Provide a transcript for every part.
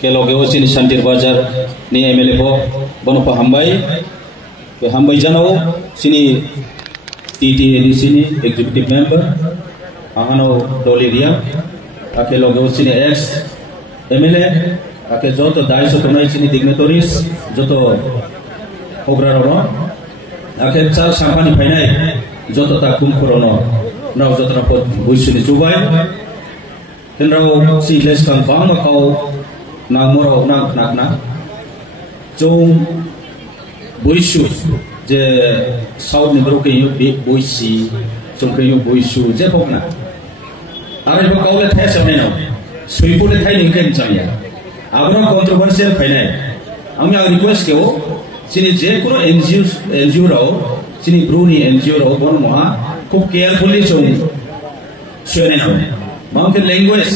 keloge sini Santir Bazar ni MLA po bono pa hambai jano sini TTA di sini executive member ahano Doleria ake loge sini ex MLA ake joto daiso tonai sini dignitaries joto ograro ake char sampani phainai joto ta kumpurono nau joto na pot buisuni chubai kenrao si les kan bang kau na moro na chung buisu je south ni broke yu buisi chung ke yu buisu je pokna are ba kau le thai samne no suipu le thai ning chamya abro controversial phainai ami request keo sini je kono NGO rao sini bruni NGO rao bon moha খুব carefully chung shone no mountain language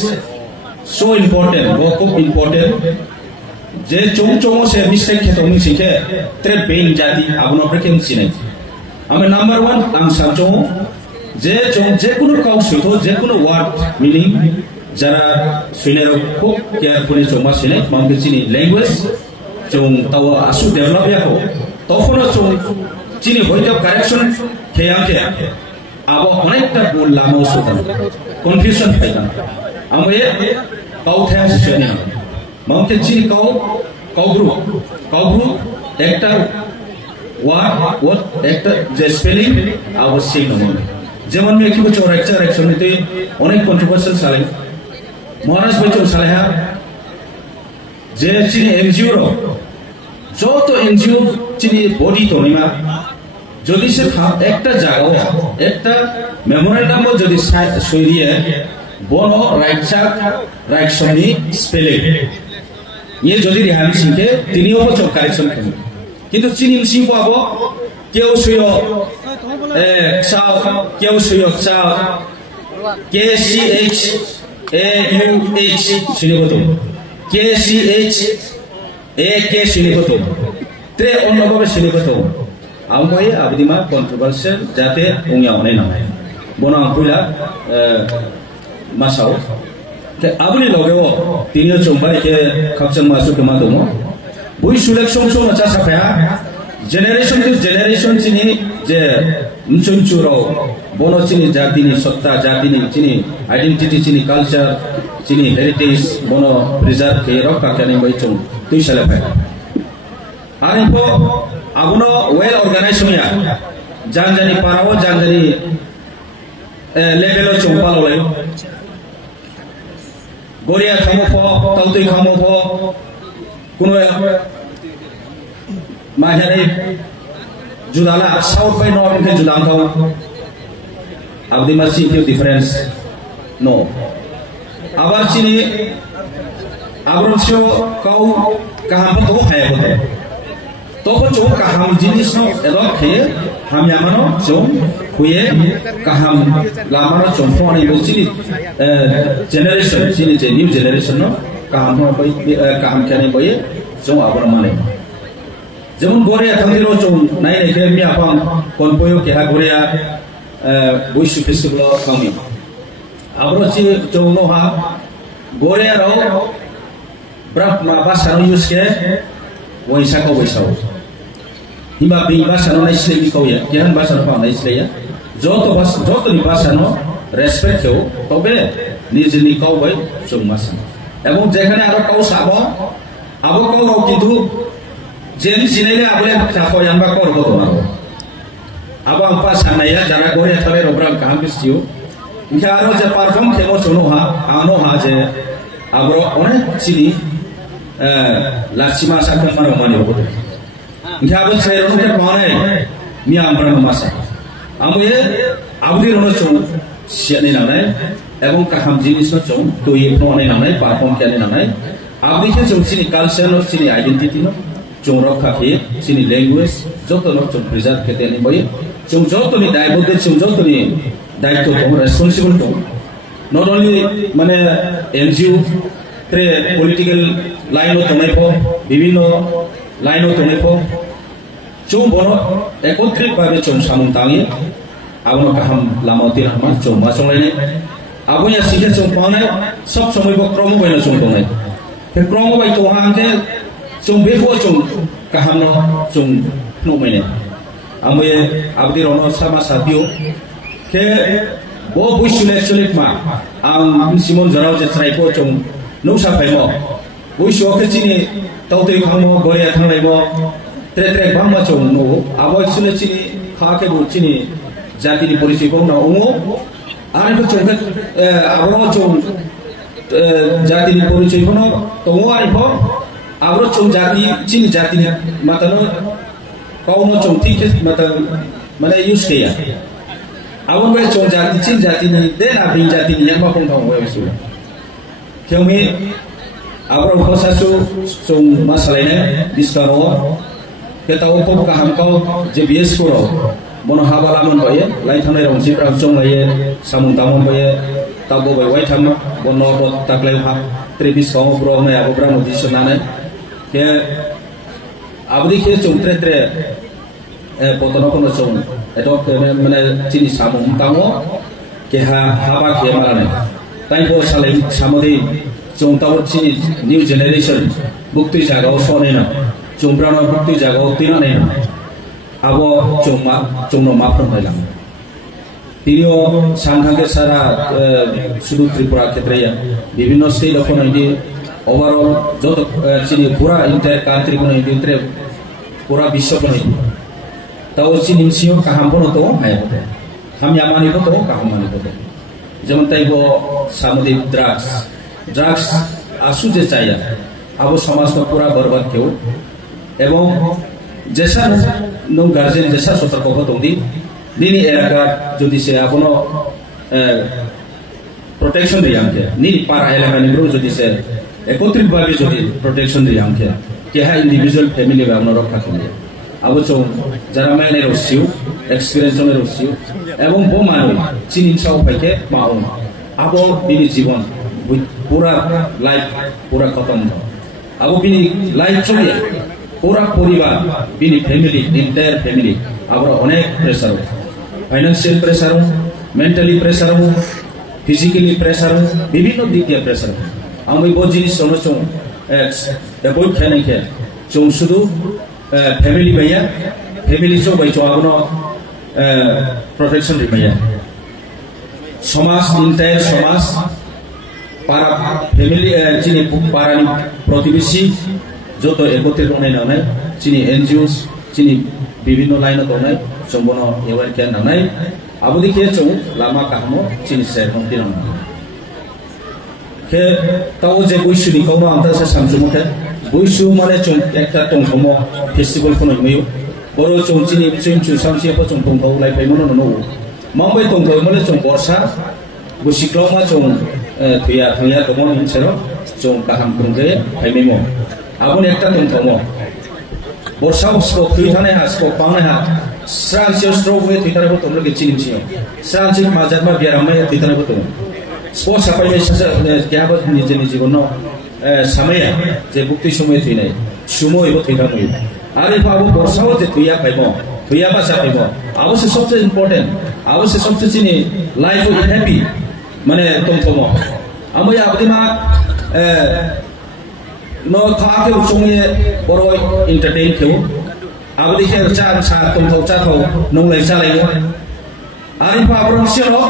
so important wo খুব important je chung se mistake khe tong sikhe tre pain jati abno prekem sinai ame number 1 ang samcho je kono kau sito je kono word meaning jara suinero খুব carefully chung ma sinai mountain sini language chung tawa asu develop ya ko tofono chung chini hoite correction kheyamke abo onekta bol lama usutan confusion paida amwe kau thaya sene mountain chini kau group ekta what ekta je spelling आवश्यक नमो जेमन में किबो चोरेक्चर action निते अनेक controversial साले महाराज बचो साले जे चिनी NGO रो जो तो एनजीओ चिनी बॉडी तो निमा যদি সে একটা জায়গা একটা মেমোরেন্ডাম যদি সইরিয়ে বন রাইট সনি স্পেলিং ये যদি রিহান সিংকে তিনিও বছর কারেকশন করেন কিন্তু চিনি সিং পাবো কেউ সইও চাও কেউ সইও চাও KCH AUH শুনিব তো KCH AK শুনিব তো তে অন্যভাবে শুনিব তো আমবাই আবদিমা কন্ট্রোভার্সিয়াল যাতে উনিয়া অনেক নামাই বনা আকুলা মাসাও তে আবুনি লগেও তিনিও চম্বাই কে খাপচন মাসু কে মাদমো বুই সিলেকশন সো আচ্ছা সাফা জেনারেশন টু জেনারেশন চিনি যে মুচুনচুরো বনো চিনি জাতিনি সত্তা জাতিনি চিনি আইডেন্টিটি চিনি কালচার চিনি হেরিটেজ বনো প্রিজার্ভ কে রক্ষা কেনে বই চম তুই সালে ভাই আর ইপো abuno well organized ya janjani parawo janjani level chompalo lai goria khamo pho tautui khamo pho kuno mahare judala south by north ke judang thau abdi masjid ke difference no abar chini abron sho kau kaham to hai bote तोको जो कहम जिनिस no एदो खे हम यामानो जो हुए कहम लामानो चोंफो ने बोसिनि generation सिनि जे न्यू जनरेशन नो कहम हो बय कहम खाने बय जो आबर माने जेमन गोरिया थांदिरो जो नाय नाय के मिया पाम कोनपोयो के हा गोरिया बुइसु फेस्टिवल खामि आबरो सि जो नो हा गोरिया रो ब्राह्मण भाषा नो यूज के वैसाखौ हिमा बे भाषा नो नाइस्लेनि कौया केन भाषा नो नाइस्लेया जतो नि भाषा नो रेसपेक्ट हो तबे निजनि कौबाय जों मासा एबं जेखाने आरो कौ साबो आबो कौ राव किन्तु जेन सिनायले आबले थाफयानबा करबो दना आबो आं भाषा नाया जाना गोरिया थाले रब्रां काहां बिस्तियो इनका आरो जे परफॉर्म खेलो सोनो हा आनो हा जे आबरो अनेक सिनि लासिमा साखन मानो माने बोदे इनका आबो सेरनो के पाने मिया आमब्रानो मासा आमुए आबुदि रनो चों सियाने नानाय एवं काहाम जिनिस नो चों दोये प्रने नानाय परफॉर्म केने नानाय आबुदि के चों सिनि कल्चर नो सिनि आइडेंटिटी नो चों रखा के सिनि लैंग्वेज जतो नो चों प्रिजर्व केतेनि बय चों जतो नि दायबद्ध चों जतो नि दायित्व तो रेस्पॉन्सिबल तो नॉट ओनली माने एनजीओ त्रे पॉलिटिकल लाइन तोनायफो विभिन्न लाइन तोनायफो चों बनो एकत्रित भावे चों सामुं तांगि आबनो काहाम लामा तिरहामा चों मासंलायनाय आबोया सिखे चों पाने सब समय क्रम बयना चों तोनाय Krong bai to ham je chung before chung kaham no chung no mene ame abdi rono sama sabio ke bo buishule chulik ma ang simon jarau je trai ko chung no sa pai mo buisho ke chini tautei khamo goria thanglai mo tre bang ma chung no abo chule chini kha ke bu chini jati ni policy ko na ongo are ko chung abo chung jati ni policy ko no tongo ai po abo chung jati chini jati ni matano kau no chung tik mata mana use ke ya abo be chung jati chin jati ni de na bin jati ni yang ma pong thong we su kyomi abo ko sa su chung masalai ne diskaro ke tau ko ka ham ko jbs ko mono habala mon baye lai thanai rong sip ram chung lai samung tamon baye tabo bai wai tham bono bot taklai ha trevis ko bro me abo bra modi sonane ke abdi ke chung tre potono kono chung edok mane chini samung tango ke haba ke malane tai bo salai samodi chung taw chini new generation bukti jaga sone na chung brano bukti jaga tina ne abo chung no ma pron bailang tinio sangha ke sara sudu tripura kshetre ya bibhinno state of India overall joto chini pura entire country ko India tre pura bishwa ko tau chini sio kaham bono to hai bote ham yamani ko to kaham mani bote যেমন তাই বো সামুদ্রিক drugs আসু যে চাইয়া আবো সমাজ তো পুরা বরবাদ কেউ এবং যেসা নং গার্জেন যেসা সতর্ক হতোদি নিনি এলাকা যদি সে আপনো প্রোটেকশন দিয়ামকে নিনি পারা এলাকা নিগ্রো যদি সে একত্রিত ভাবে যদি প্রোটেকশন দিয়ামকে কেহা ইন্ডিভিজুয়াল ফ্যামিলি বা আপনার রক্ষা করবে আবো চৌ যারা মাইনের রসিউ এক্সপিরিয়েন্সনের রসিউ এবং বো মানুষ চিনি সাউ পাইকে মাও আবো বিনি জীবন পুরা লাইফ পুরা খতম আবো বিনি লাইফ চলিয়ে পুরা পরিবার বিনি ফ্যামিলি এন্টায়ার ফ্যামিলি আবার অনেক pressure financial pressure mentally pressure physically pressure বিভিন্ন দিক দিয়ে প্রেসার আমি বো জিনিস শোনো চৌ বই খেয়ে খেয়ে চৌ শুধু ফ্যামিলি ভাইয়া ফ্যামিলি চৌ ভাই চৌ আপনার প্রোটেকশন ভাইয়া সমাজ ইন্টায়ার সমাজ পাড়া ফ্যামিলি চিনি পাড়ানি প্রতিবেশী যত একত্রিত নাই চিনি এনজিওস চিনি বিভিন্ন লাইন দনাই চম্বন এওয়ার কেন নাই আবদি কে চৌ লামা কাহামো চিনি সে হন্তি না কে তাও যে বৈশুনি কৌনো আমতা সে সামজুমকে বৈশু মানে চৌ একটা টংথম ফেস্টিভ্যাল কোন হইও বড় চৌ চিনি চৌ সামসি পো চৌ টংথৌ লাই ফাইমনো নো মাংবাই টংথৌ মানে চৌ বর্ষা বুসিক্লমা চৌ থুয়া দমন ইনসেरो চৌ কাহাম কুংগে ফাইমেমো আবুন একটা টংথম বর্ষাও স্কোপ থুইথানে হা স্কোপ পাওনে হা স্রানসিও স্ট্রোক হয়ে থুইথানে বো তোমরা কে চিনিমছিও স্রানসিক মাজারমা বিয়ারামে থুইথানে বো তোমরা স্পোর্ট সাপাই মে সাসা কেহাবো নিজে জীবন समय जे बुक्ति समय थुइनाय सुमो एबो थुइना मय आरो बाबु बर्षाव जे थुइया पाइबो थुइया बासा पाइबो आबो से सबसे इम्पोर्टेंट आबो से सबसे चिनि लाइफ हैप्पी माने तमथमो आमै आबदिमा नो थाके उचुंगे बरो एंटरटेन खेव आबदि के चा सा तमथौ चा थौ नंलाय जालायो आरो बाबु सिरो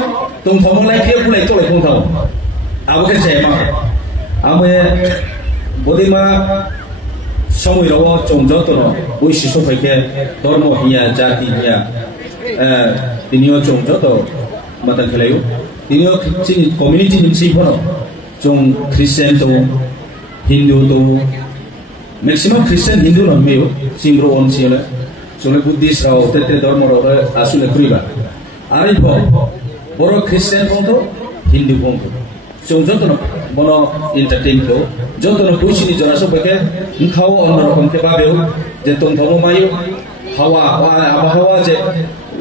तमथमो लाइ के बुलाय तलाय तमथौ आबो के जायमा आमे बदिमा समय रव चौजतन बैसि सफाइके धर्म हिया जाति हिया तिनियो चौजत माता खेलायो तिनियो चिनि कम्युनिटी निमसि फनो चौ ख्रिस्टियान तो हिंदू तो मैक्सिमम ख्रिस्टियान हिंदू नमेयो सिंग्रो ओनसियले जोले बुद्धिस्ट राव तेते धर्म राव आसुले खुरिबा आरिफो बरो ख्रिस्टियान फंतो हिंदू फंतो चौजतन बनो एंटरटेन को जतन बुसिनि जना सबके खाओ अन्न रकम के बाबेउ जे तंथमो मायो हावा आबहावा जे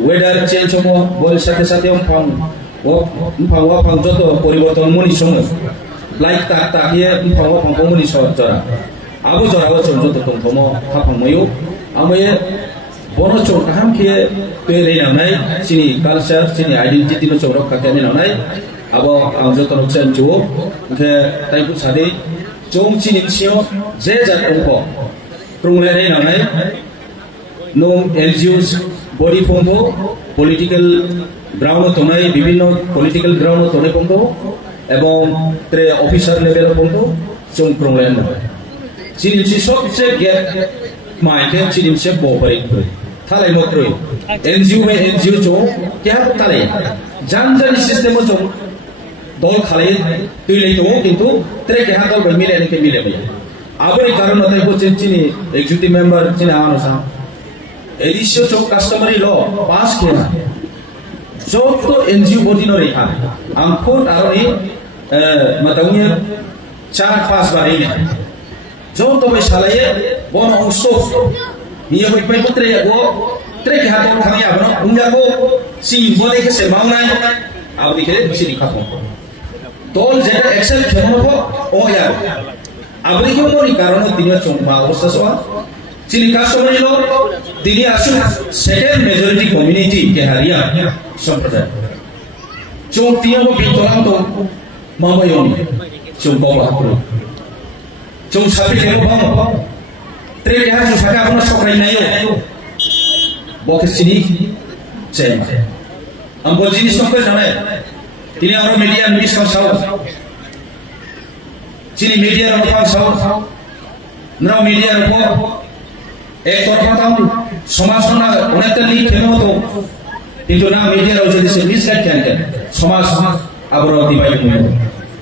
वेदार चेंज हो बोल साथे साथे फाउन फावा फाउन जत परिवर्तन मनि संग लाइक ता हिए फावा फाउन मनि जरा आबो जरा जत तंथमो फाफांमयो आमये बनो चौ काहाम के पेरे नाय सिनि कल्चर सिनि आइडेंटिटी नो चौरक काके नाय abo ang joto noksen jo ke tai ku sade Jom Chin Sio, Zezat Umpo, Prungler Nangai, no NGOs, body Pondo, political ground Tonai, Bibino, political ground Tone Pondo, Ebon, Tre officer level Pondo, Jom Prungler. Chin Sio, get my Chin Sio Bopari, Tale Mokri, NGO Cho, Kia Tale, Janjan system of Dol Khalid, Tulito, into Trek Handle by Million and Million. Our Karanota Chini, executive member China, Edisho Cho customary law, pass Kena. So to NGO Bodinori, Amput Aroni, Matamunia, Char pass by so to Shalaye, one on stove. Near with Petre, Trek Handle Kamiabo, Ungago, see what they say, Mauna, I'll be here, City Kapo. Tol jadi Excel cuma oh ya, abri cuma ni karena dia cuma usaha ciri khas orang itu dia asyik second majority community ke harian sampradaya. Cuma dia mau bicara tu mama yang cuma bawa aku, cuma sapi dia bawa, terus dia cuma saja aku nak sokai nayo, bawa ke sini, saya, ambil jenis sokai mana? Ini orang media nulis sahaja. Cini media orang sahaja. Nara media orang. Ekor tahu. Samas mana orang terlihat kena tu. Itu na media orang jadi servis kan. Samas abro dibayar punya.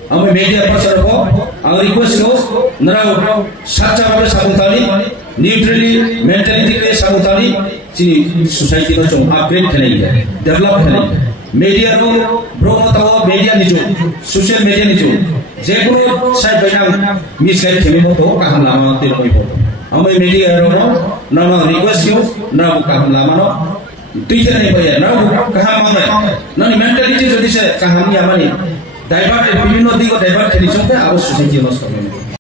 Ame media pasal apa? Ang request tu nara sahaja apa sabutali, neutrally, mentality ke sabutali. Cini society tu cuma upgrade kena, develop kena. Media ro bro tahu media ni jo social media ni jo jepun saya banyak misguide kami moto kaham lama tidak mau foto ame media ro nama request yo nama kaham lama no Twitter ni bayar nama kaham mana nani mentality jadi saya kaham ni apa ni divert বিভিন্ন দিকে divert kali sampai harus society mas kami